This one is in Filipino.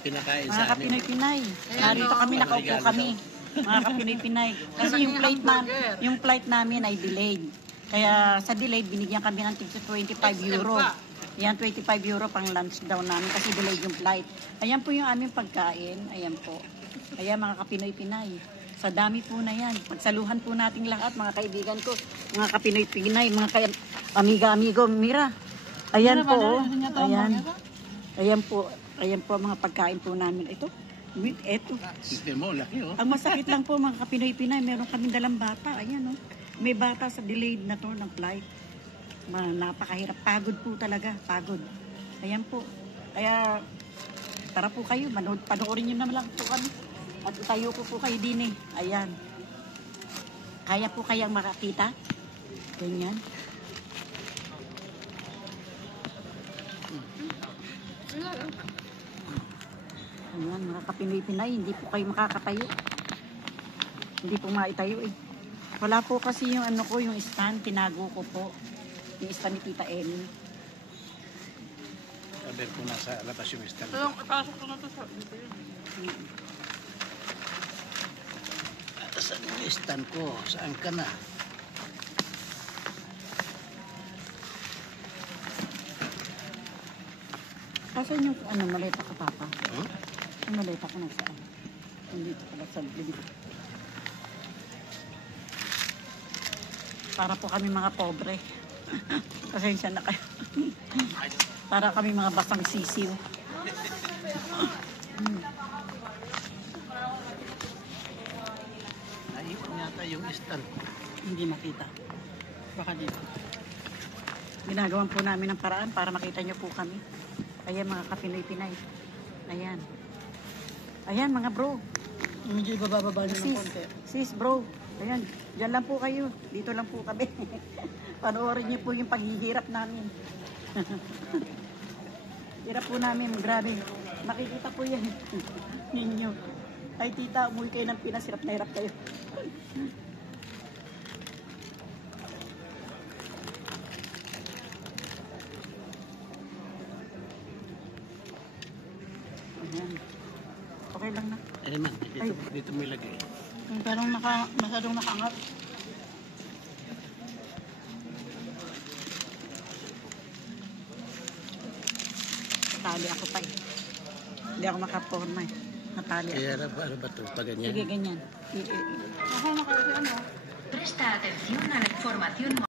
pinakain Mga sa amin. kapinoy-pinay. Narito kami, nakaupo kami. Mga kapinoy-pinay. Kasi yung flight namin ay delayed. Kaya sa delayed, binigyan kami ng 25 euro. Yan, 25 euro pang lunch daw namin kasi delayed yung flight. Ayan po yung aming pagkain. Ayan po. Ayan mga kapinoy-pinay. Sa dami po na yan. Pagsaluhan po nating lahat, mga kaibigan ko. Mga kapinoy-pinay, mga amiga-amigo. Mira. Ayan po. Ayan. Ayan po. Ayan po mga pagkain po namin. Ito. Ito. Sistem mo, laki oh. Ang masakit lang po mga kapinoy-pinay, meron kaming dalang bata. Ayan oh. May bata sa delayed na to ng flight. Napakahirap. Pagod po talaga. Pagod. Ayan po. Kaya tara po kayo. Panoorin nyo naman lang po kami. At itayo ko po kayo din eh. Ayan. Kaya po kayang makakita. Ganyan. Ayan, mga kapinoy-pinay, hindi po kayo makakatayo. Hindi po maitayo eh. Wala po kasi yung ano ko, yung stand, tinago ko po. Yung stand ni Tita Emmy. Sabi ko nasa labas yung stand. Pasok ko na to sa dito yun. Saan yung stand ko? Saan ka na? Kasi yung ano, maleta ko papa. Huh? Yung maleta ko nasaan? Hindi ko pala sa libig. Para po kami mga pobre. Pasensya na kayo. Para kami mga basang sisiw. Naipon yata yung stand. Hindi makita. Baka dito. Ginagawan po namin ng paraan para makita nyo po kami. Ayan mga kapinoy-pinay. Ayan. Ayan mga bro. Medyo ibababa nyo ng Sis, konti. sis bro. Ayan. Diyan lang po kayo. Dito lang po kami. Panoorin niyo po yung paghihirap namin. Hirap po namin. Grabe. Makikita po yan. Ninyo. Ay tita, umuwi kayo ng Pinas. Hirap na hirap kayo. Ayan. Okay lang na. Eh man, dito mo ilagay. Pero masyadong nakangat. Natali ako pa eh. Hindi ako makaporma eh. Natali ako. Kaya ano ba ito? Pag ganyan? Sige, ganyan. Ako na kayo ano. Presta atención a la información.